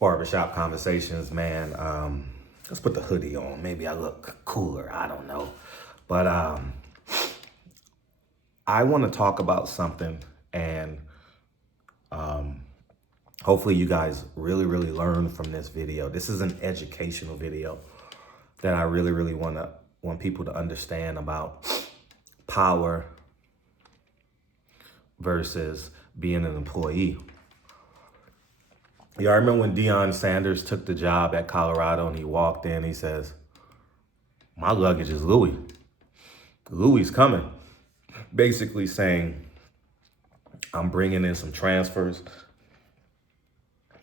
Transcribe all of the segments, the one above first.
barbershop conversations, man. Let's put the hoodie on. Maybe I look cooler. I don't know. But I want to talk about something, and hopefully you guys really learn from this video. This is an educational video that I really want people to understand about power versus being an employee. Y'all remember when Deion Sanders took the job at Colorado and he walked in, he says, "My luggage is Louie. Louie's coming." Basically saying, I'm bringing in some transfers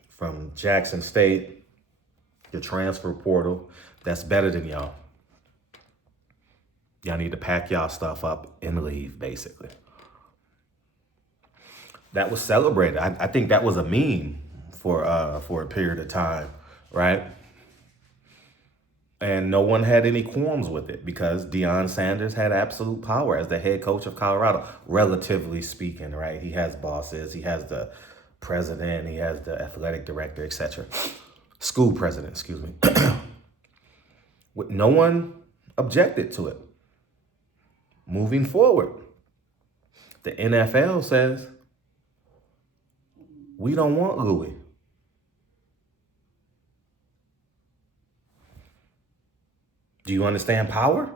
from Jackson State, the transfer portal, that's better than y'all. Y'all need to pack y'all stuff up and leave, basically. That was celebrated. I think that was a meme for a period of time, right? And no one had any qualms with it because Deion Sanders had absolute power as the head coach of Colorado, relatively speaking, right? He has bosses, he has the president, he has the athletic director, etc. School president, excuse me. No one objected to it. Moving forward, the NFL says, we don't want Louie. Do you understand power?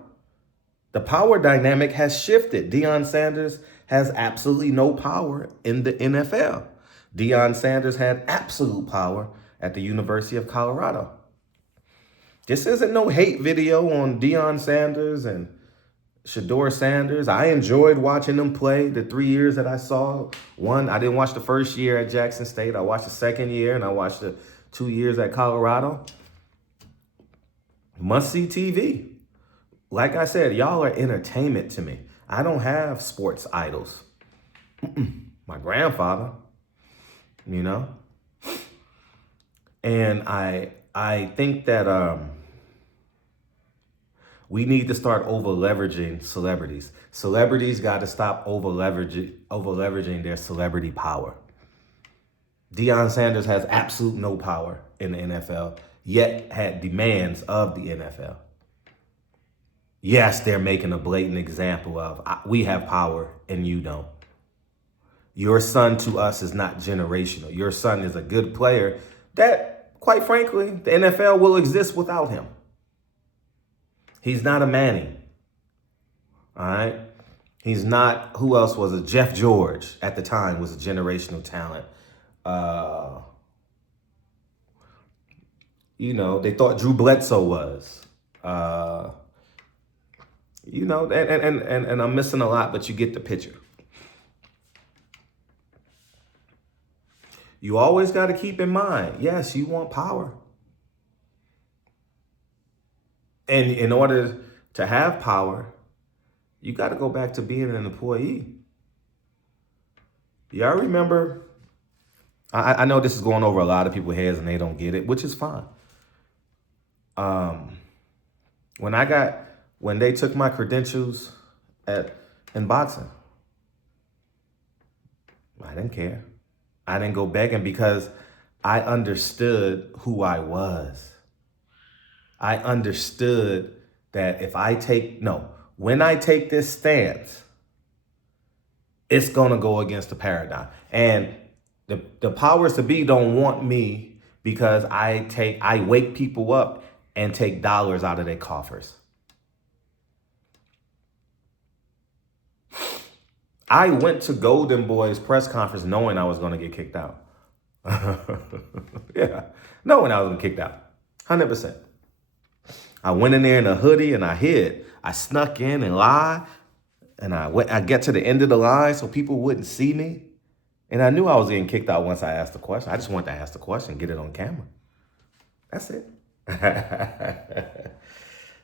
The power dynamic has shifted. Deion Sanders has absolutely no power in the NFL. Deion Sanders had absolute power at the University of Colorado. This isn't no hate video on Deion Sanders and Shedeur Sanders. I enjoyed watching them play the 3 years that I saw. One, I didn't watch the first year at Jackson State. I watched the second year, and I watched the 2 years at Colorado. Must-see TV. Like I said, y'all are entertainment to me. I don't have sports idols. My grandfather, you know? And I think that we need to start over-leveraging celebrities. Celebrities got to stop over-leveraging their celebrity power. Deion Sanders has absolute no power in the NFL, yet had demands of the NFL. Yes, they're making a blatant example of, we have power and you don't. Your son to us is not generational. Your son is a good player that, quite frankly, the NFL will exist without him. He's not a Manning. All right? He's not, who else was it? Jeff George at the time was a generational talent. You know, they thought Drew Bledsoe was. You know, and I'm missing a lot, but you get the picture. You always got to keep in mind, yes, you want power. And in order to have power, you got to go back to being an employee. Y'all remember, I know this is going over a lot of people's heads and they don't get it, which is fine. When they took my credentials in boxing, I didn't care. I didn't go begging because I understood who I was. I understood that when I take this stance, it's going to go against the paradigm. And the powers to be don't want me because I wake people up and take dollars out of their coffers. I went to Golden Boy's press conference knowing I was going to get kicked out. Yeah, knowing I was going to get kicked out. 100%. I went in there in a hoodie and I hid. I snuck in and lied. And I get to the end of the line so people wouldn't see me. And I knew I was getting kicked out once I asked the question. I just wanted to ask the question, get it on camera. That's it.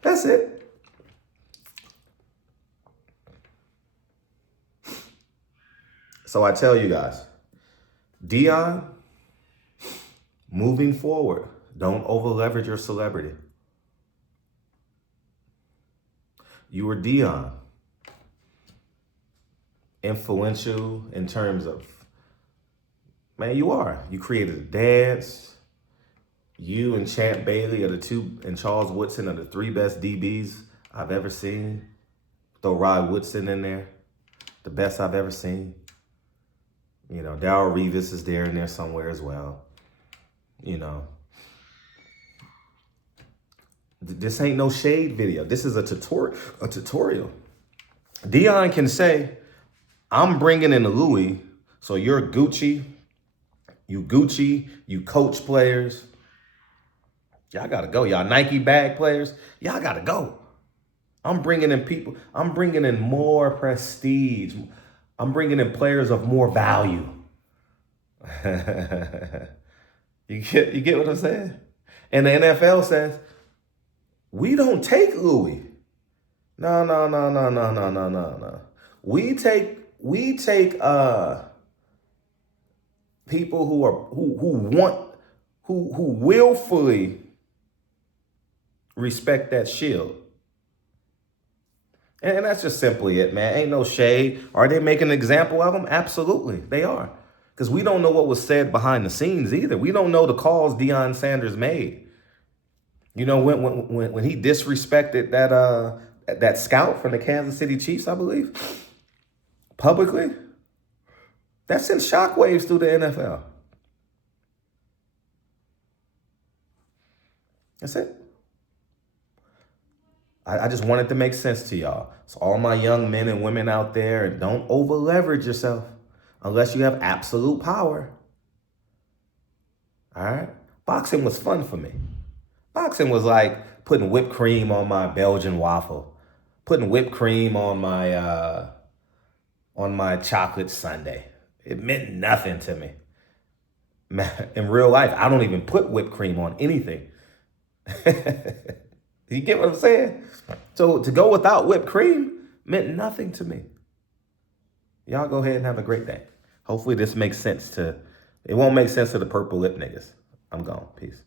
That's it. So I tell you guys, Deion, moving forward, don't over-leverage your celebrity. You were Deion. Influential in terms of, man, you are. You created a dance. You and Champ Bailey are the two, and Charles Woodson are the three best DBs I've ever seen. Throw Rod Woodson in there, the best I've ever seen. You know, Darrell Revis is there in there somewhere as well. You know, this ain't no shade video. This is a tutorial. Deion can say, I'm bringing in the Louie, so you're Gucci, you coach players. Y'all got to go. Y'all Nike bag players, y'all got to go. I'm bringing in people. I'm bringing in more prestige. I'm bringing in players of more value. You get what I'm saying? And the NFL says, we don't take Louie. No. We take people who willfully respect that shield. And that's just simply it, man. Ain't no shade. Are they making an example of them? Absolutely, they are. Because we don't know what was said behind the scenes either. We don't know the calls Deion Sanders made. You know, when he disrespected that scout from the Kansas City Chiefs, I believe, publicly, that sent shockwaves through the NFL. That's it. I just wanted to make sense to y'all. So all my young men and women out there, don't over leverage yourself unless you have absolute power. All right? Boxing was fun for me. Boxing was like putting whipped cream on my Belgian waffle, putting whipped cream on my chocolate sundae. It meant nothing to me. In real life, I don't even put whipped cream on anything. You get what I'm saying? So to go without whipped cream meant nothing to me. Y'all go ahead and have a great day. Hopefully this makes sense it won't make sense to the purple lip niggas. I'm gone. Peace.